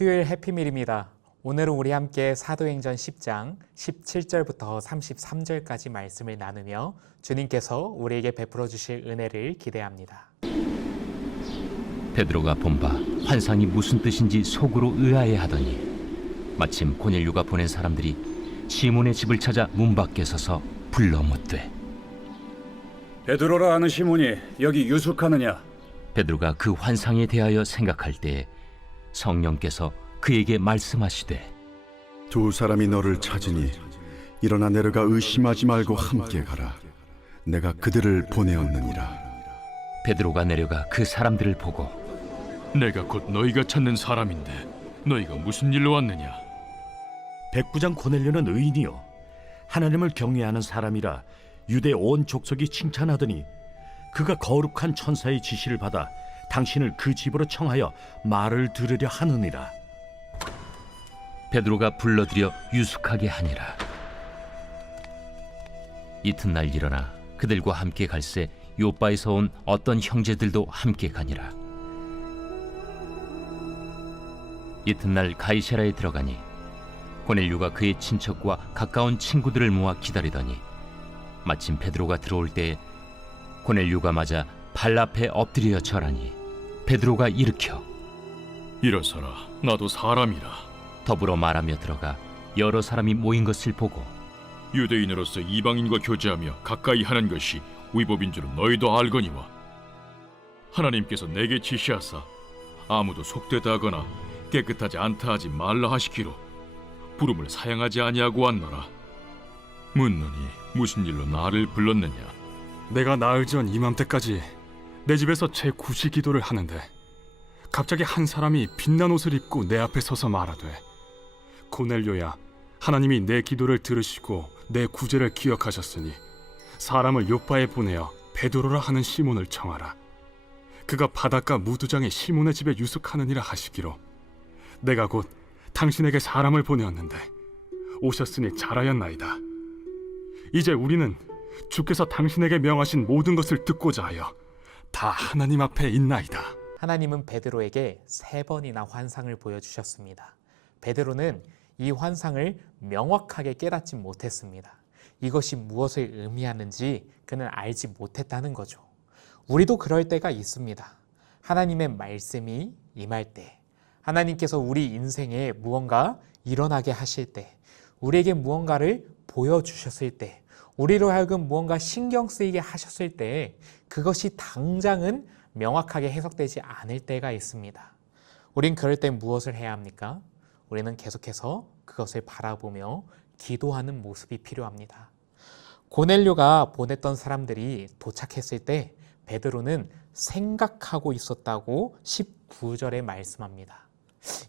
수요일 해피밀입니다. 오늘은 우리 함께 사도행전 10장 17절부터 33절까지 말씀을 나누며 주님께서 우리에게 베풀어 주실 은혜를 기대합니다. 베드로가 본 바 환상이 무슨 뜻인지 속으로 의아해하더니 마침 고넬료가 보낸 사람들이 시몬의 집을 찾아 문 밖에 서서 불러 묻되 베드로라 하는 시몬이 여기 유숙하느냐? 베드로가 그 환상에 대하여 생각할 때에 성령께서 그에게 말씀하시되 두 사람이 너를 찾으니 일어나 내려가 의심하지 말고 함께 가라. 내가 그들을 보내었느니라. 베드로가 내려가 그 사람들을 보고 내가 곧 너희가 찾는 사람인데 너희가 무슨 일로 왔느냐? 백부장 고넬료는 의인이요 하나님을 경외하는 사람이라 유대 온 족속이 칭찬하더니 그가 거룩한 천사의 지시를 받아 당신을 그 집으로 청하여 말을 들으려 하느니라. 베드로가 불러들여 유숙하게 하니라. 이튿날 일어나 그들과 함께 갈새 요빠에서 온 어떤 형제들도 함께 가니라. 이튿날 가이사랴에 들어가니 고넬료가 그의 친척과 가까운 친구들을 모아 기다리더니 마침 베드로가 들어올 때에 고넬료가 맞아 발 앞에 엎드려 절하니 베드로가 일으켜 일어서라, 나도 사람이라. 더불어 말하며 들어가 여러 사람이 모인 것을 보고 유대인으로서 이방인과 교제하며 가까이 하는 것이 위법인 줄은 너희도 알거니와 하나님께서 내게 지시하사 아무도 속되다 하거나 깨끗하지 않다 하지 말라 하시기로 부름을 사양하지 아니하고 왔노라. 묻노니 무슨 일로 나를 불렀느냐? 내가 나흘 전 이맘때까지 내 집에서 제9시 기도를 하는데 갑자기 한 사람이 빛난 옷을 입고 내 앞에 서서 말하되 고넬료야, 하나님이 내 기도를 들으시고 내 구제를 기억하셨으니 사람을 요빠에 보내어 베드로라 하는 시몬을 청하라. 그가 바닷가 무두장의 시몬의 집에 유숙하느니라 하시기로 내가 곧 당신에게 사람을 보내었는데 오셨으니 잘하였나이다. 이제 우리는 주께서 당신에게 명하신 모든 것을 듣고자 하여 다 하나님 앞에 있나이다. 하나님은 베드로에게 3번이나 환상을 보여주셨습니다. 베드로는 이 환상을 명확하게 깨닫지 못했습니다. 이것이 무엇을 의미하는지 그는 알지 못했다는 거죠. 우리도 그럴 때가 있습니다. 하나님의 말씀이 임할 때, 하나님께서 우리 인생에 무언가 일어나게 하실 때, 우리에게 무언가를 보여주셨을 때, 우리로 하여금 무언가 신경 쓰이게 하셨을 때 그것이 당장은 명확하게 해석되지 않을 때가 있습니다. 우린 그럴 때 무엇을 해야 합니까? 우리는 계속해서 그것을 바라보며 기도하는 모습이 필요합니다. 고넬료가 보냈던 사람들이 도착했을 때 베드로는 생각하고 있었다고 19절에 말씀합니다.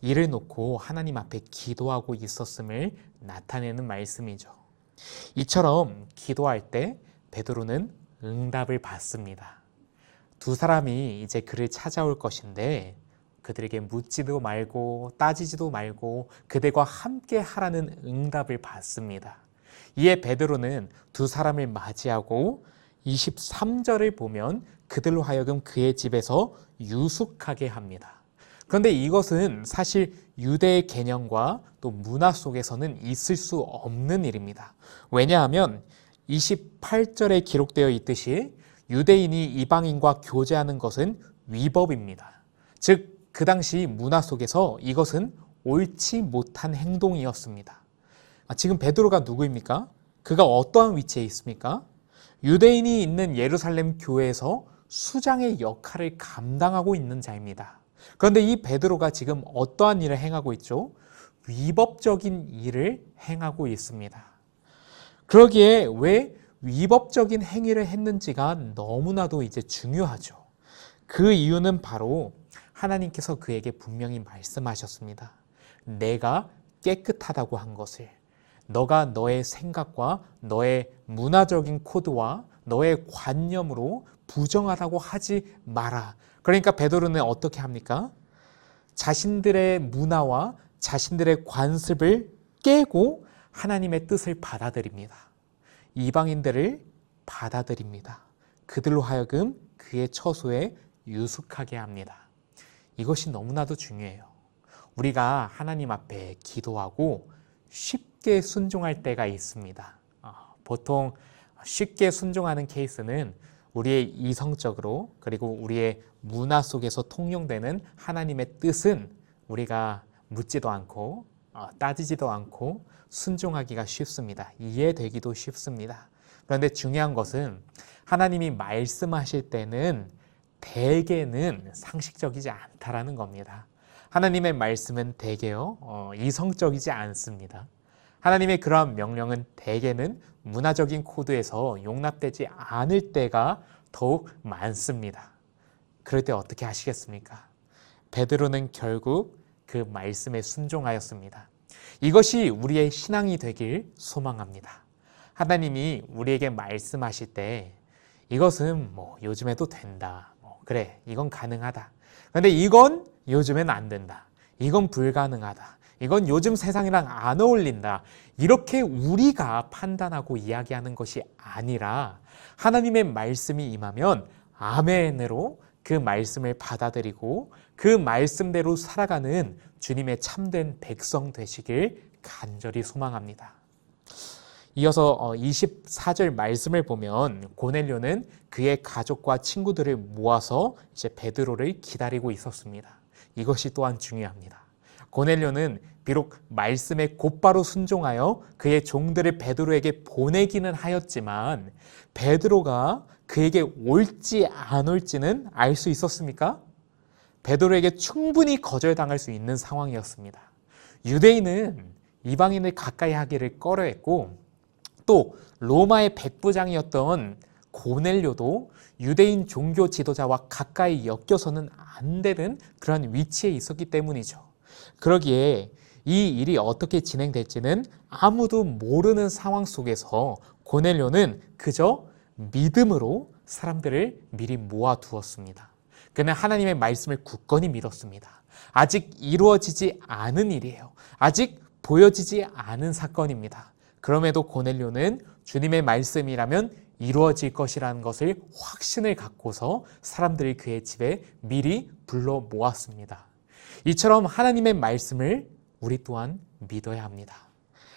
이를 놓고 하나님 앞에 기도하고 있었음을 나타내는 말씀이죠. 이처럼 기도할 때 베드로는 응답을 받습니다. 두 사람이 이제 그를 찾아올 것인데 그들에게 묻지도 말고 따지지도 말고 그들과 함께 하라는 응답을 받습니다. 이에 베드로는 두 사람을 맞이하고 23절을 보면 그들로 하여금 그의 집에서 유숙하게 합니다. 그런데 이것은 사실 유대의 개념과 또 문화 속에서는 있을 수 없는 일입니다. 왜냐하면 28절에 기록되어 있듯이 유대인이 이방인과 교제하는 것은 위법입니다. 즉 그 당시 문화 속에서 이것은 옳지 못한 행동이었습니다. 지금 베드로가 누구입니까? 그가 어떠한 위치에 있습니까? 유대인이 있는 예루살렘 교회에서 수장의 역할을 감당하고 있는 자입니다. 그런데 이 베드로가 지금 어떠한 일을 행하고 있죠? 위법적인 일을 행하고 있습니다. 그러기에 왜 위법적인 행위를 했는지가 너무나도 이제 중요하죠. 그 이유는 바로 하나님께서 그에게 분명히 말씀하셨습니다. 내가 깨끗하다고 한 것을 너가 너의 생각과 너의 문화적인 코드와 너의 관념으로 부정하다고 하지 마라. 그러니까 베드로는 어떻게 합니까? 자신들의 문화와 자신들의 관습을 깨고 하나님의 뜻을 받아들입니다. 이방인들을 받아들입니다. 그들로 하여금 그의 처소에 유숙하게 합니다. 이것이 너무나도 중요해요. 우리가 하나님 앞에 기도하고 쉽게 순종할 때가 있습니다. 보통 쉽게 순종하는 케이스는 우리의 이성적으로 그리고 우리의 문화 속에서 통용되는 하나님의 뜻은 우리가 묻지도 않고 따지지도 않고 순종하기가 쉽습니다. 이해되기도 쉽습니다. 그런데 중요한 것은 하나님이 말씀하실 때는 대개는 상식적이지 않다라는 겁니다. 하나님의 말씀은 대개요 이성적이지 않습니다. 하나님의 그러한 명령은 대개는 문화적인 코드에서 용납되지 않을 때가 더욱 많습니다. 그럴 때 어떻게 하시겠습니까? 베드로는 결국 그 말씀에 순종하였습니다. 이것이 우리의 신앙이 되길 소망합니다. 하나님이 우리에게 말씀하실 때 이것은 요즘에도 된다. 그래, 이건 가능하다. 그런데 이건 요즘엔 안 된다. 이건 불가능하다. 이건 요즘 세상이랑 안 어울린다. 이렇게 우리가 판단하고 이야기하는 것이 아니라 하나님의 말씀이 임하면 아멘으로 그 말씀을 받아들이고 그 말씀대로 살아가는 주님의 참된 백성 되시길 간절히 소망합니다. 이어서 24절 말씀을 보면 고넬료는 그의 가족과 친구들을 모아서 이제 베드로를 기다리고 있었습니다. 이것이 또한 중요합니다. 고넬료는 비록 말씀에 곧바로 순종하여 그의 종들을 베드로에게 보내기는 하였지만 베드로가 그에게 올지 안 올지는 알 수 있었습니까? 베드로에게 충분히 거절당할 수 있는 상황이었습니다. 유대인은 이방인을 가까이 하기를 꺼려했고 또 로마의 백부장이었던 고넬료도 유대인 종교 지도자와 가까이 엮여서는 안 되는 그런 위치에 있었기 때문이죠. 그러기에 이 일이 어떻게 진행될지는 아무도 모르는 상황 속에서 고넬료는 그저 믿음으로 사람들을 미리 모아두었습니다. 그는 하나님의 말씀을 굳건히 믿었습니다. 아직 이루어지지 않은 일이에요. 아직 보여지지 않은 사건입니다. 그럼에도 고넬료는 주님의 말씀이라면 이루어질 것이라는 것을 확신을 갖고서 사람들이 그의 집에 미리 불러 모았습니다. 이처럼 하나님의 말씀을 우리 또한 믿어야 합니다.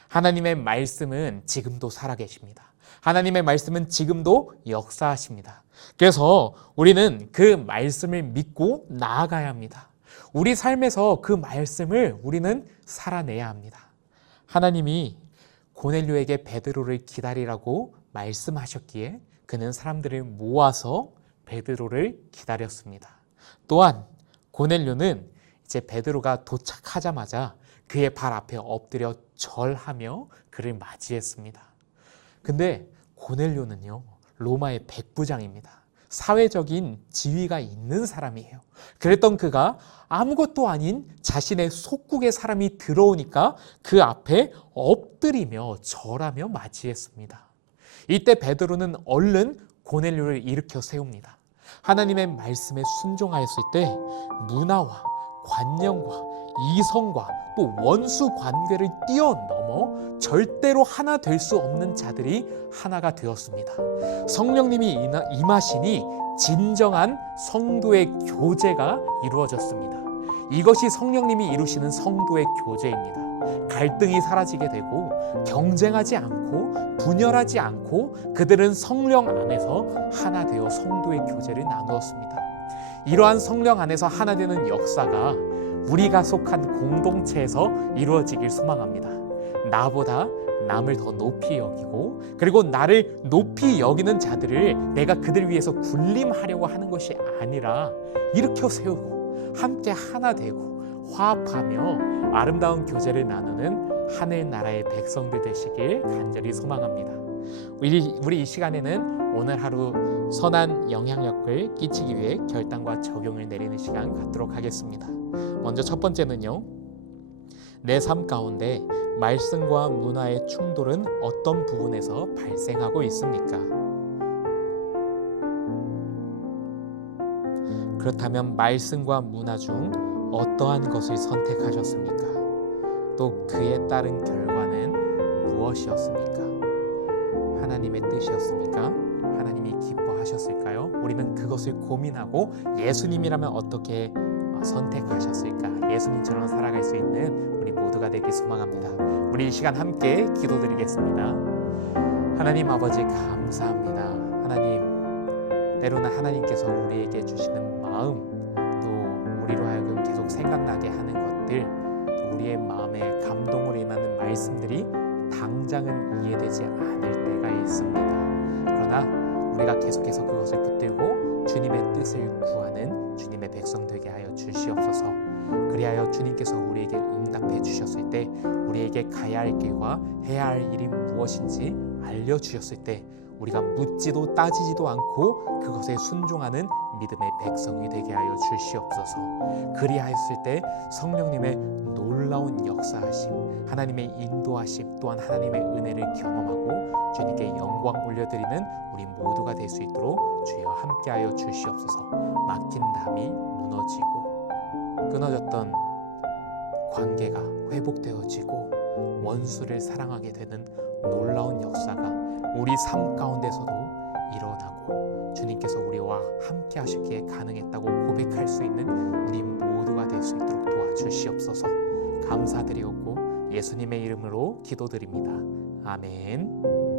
하나님의 말씀은 지금도 살아계십니다. 하나님의 말씀은 지금도 역사하십니다. 그래서 우리는 그 말씀을 믿고 나아가야 합니다. 우리 삶에서 그 말씀을 우리는 살아내야 합니다. 하나님이 고넬료에게 베드로를 기다리라고 말씀하셨기에 그는 사람들을 모아서 베드로를 기다렸습니다. 또한 고넬료는 이제 베드로가 도착하자마자 그의 발 앞에 엎드려 절하며 그를 맞이했습니다. 근데 고넬료는요, 로마의 백부장입니다. 사회적인 지위가 있는 사람이에요. 그랬던 그가 아무것도 아닌 자신의 속국의 사람이 들어오니까 그 앞에 엎드리며 절하며 맞이했습니다. 이때 베드로는 얼른 고넬료를 일으켜 세웁니다. 하나님의 말씀에 순종하였을 때 문화와 관념과 이성과 또 원수 관계를 뛰어넘어 절대로 하나 될 수 없는 자들이 하나가 되었습니다. 성령님이 임하시니 진정한 성도의 교제가 이루어졌습니다. 이것이 성령님이 이루시는 성도의 교제입니다. 갈등이 사라지게 되고 경쟁하지 않고 분열하지 않고 그들은 성령 안에서 하나 되어 성도의 교제를 나누었습니다. 이러한 성령 안에서 하나 되는 역사가 우리가 속한 공동체에서 이루어지길 소망합니다. 나보다 남을 더 높이 여기고 그리고 나를 높이 여기는 자들을 내가 그들 위해서 군림하려고 하는 것이 아니라 일으켜 세우고 함께 하나 되고 화합하며 아름다운 교제를 나누는 하늘나라의 백성들 되시길 간절히 소망합니다. 우리 이 시간에는 오늘 하루 선한 영향력을 끼치기 위해 결단과 적용을 내리는 시간 갖도록 하겠습니다. 먼저 첫 번째는요, 내 삶 가운데 말씀과 문화의 충돌은 어떤 부분에서 발생하고 있습니까? 그렇다면 말씀과 문화 중 어떠한 것을 선택하셨습니까? 또 그에 따른 결과는 무엇이었습니까? 하나님의 뜻이었습니까? 하나님이 기뻐하셨을까요? 우리는 그것을 고민하고 예수님이라면 어떻게 선택하셨을까? 예수님처럼 살아갈 수 있는 우리 모두가 되길 소망합니다. 우리 이 시간 함께 기도드리겠습니다. 하나님 아버지 감사합니다. 하나님, 때로는 하나님께서 우리에게 주시는 마음, 또 우리로 하여금 계속 생각나게 하는 것들, 또 우리의 마음에 감동으로 임하는 말씀들이 당장은 이해되지 않을 때가 있습니다. 그러나 우리가 계속해서 그것을 붙들고 주님의 뜻을 구하는 주님의 백성 되게 하여 주시옵소서. 그리하여 주님께서 우리에게 응답해 주셨을 때, 우리에게 가야 할 길과 해야 할 일이 무엇인지 알려주셨을 때, 우리가 묻지도 따지지도 않고 그것에 순종하는 믿음의 백성이 되게 하여 주시옵소서. 그리하였을 때 성령님의 놀라운 역사하심, 하나님의 인도하심, 또한 하나님의 은혜를 경험하고 주님께 영광 올려드리는 우리 모두가 될 수 있도록 주여 함께하여 주시옵소서. 막힌 담이 무너지고 끊어졌던 관계가 회복되어지고 원수를 사랑하게 되는 놀라운 역사가 우리 삶 가운데서도 일어나고 주님께서 우리와 함께 하시기에 가능했다고 고백할 수 있는 우리 모두가 될 수 있도록 도와주시옵소서. 감사드리옵고 예수님의 이름으로 기도드립니다. 아멘.